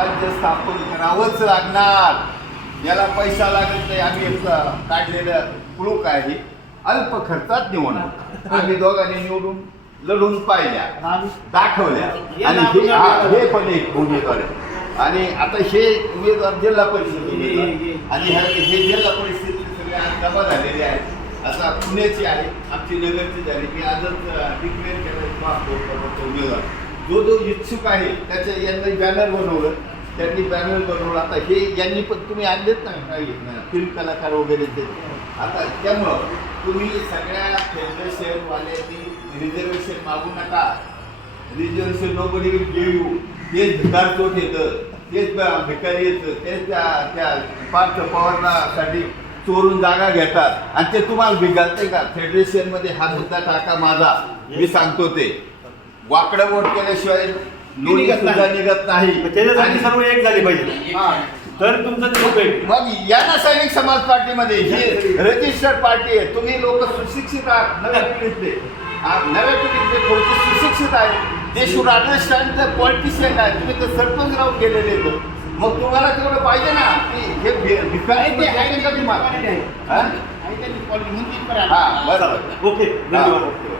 स्वराज्य स्थापन करावंच लागणार. याला पैसा लागत नाही. आम्ही एक काढलेलं कुळूक आहे. अल्प खर्चात निवडणूक आम्ही दोघांनी निवडून लढून पाहिल्या. दाखवल्या. आणि हे पण एक उमेदवार आहे. आणि आता हे उमेदवार जिल्हा परिषद उमेदवार आणि हे जिल्हा परिषद सगळे आज जमा झालेले आहेत. आता पुण्याची आहे आमची नगरची झाली. मी आजच डिक्लेअर केलं. उमेदवार. जो जो इच्छुक आहे त्याच्या यांनी बॅनर बनवलं. त्यांनी बॅनर बनवलं. आता हे यांनी पण तुम्ही आणलेत ना? काही फिल्म कलाकार वगैरे ते. आता त्यामुळं तुम्ही सगळ्या फेडरेशनवाल्यांनी रिझर्वेशन मागू नका. Reservation nobody will give you तेच भिकार येतं. तेच भिकारी येतं. तेच त्या त्या पार्थ पवारसाठी चोरून जागा घेतात. आणि ते तुम्हाला भिगालते का? फेडरेशनमध्ये हा मुद्दा टाका माझा. मी सांगतो ते. वाकडं वोट केल्याशिवाय लोणी निघत सुद्धा नाही. निघत नाही. त्याच्यासाठी आणि- सर्व एक झाली पाहिजे. हा. तर तुमचं ते उपयोग मग या ना सैनिक समाज पार्टीमध्ये ही रजिस्टर्ड पार्टी आहे. तुम्ही लोक सुशिक्षित आहात. नव्या पिढीतले. हा, नव्या पिढीतले थोडे सुशिक्षित आहेत. ते शुड अंडरस्टँड द पॉलिटिशियन आहे. तुम्ही तर सरपंच राहून गेलेले आहेत. मग तुम्हाला तेवढं पाहिजे ना. की हे भि- भिकारी ते आहे का तुम्हाला? हा? हा, बरोबर ओके. हा, धन्यवाद. ओके.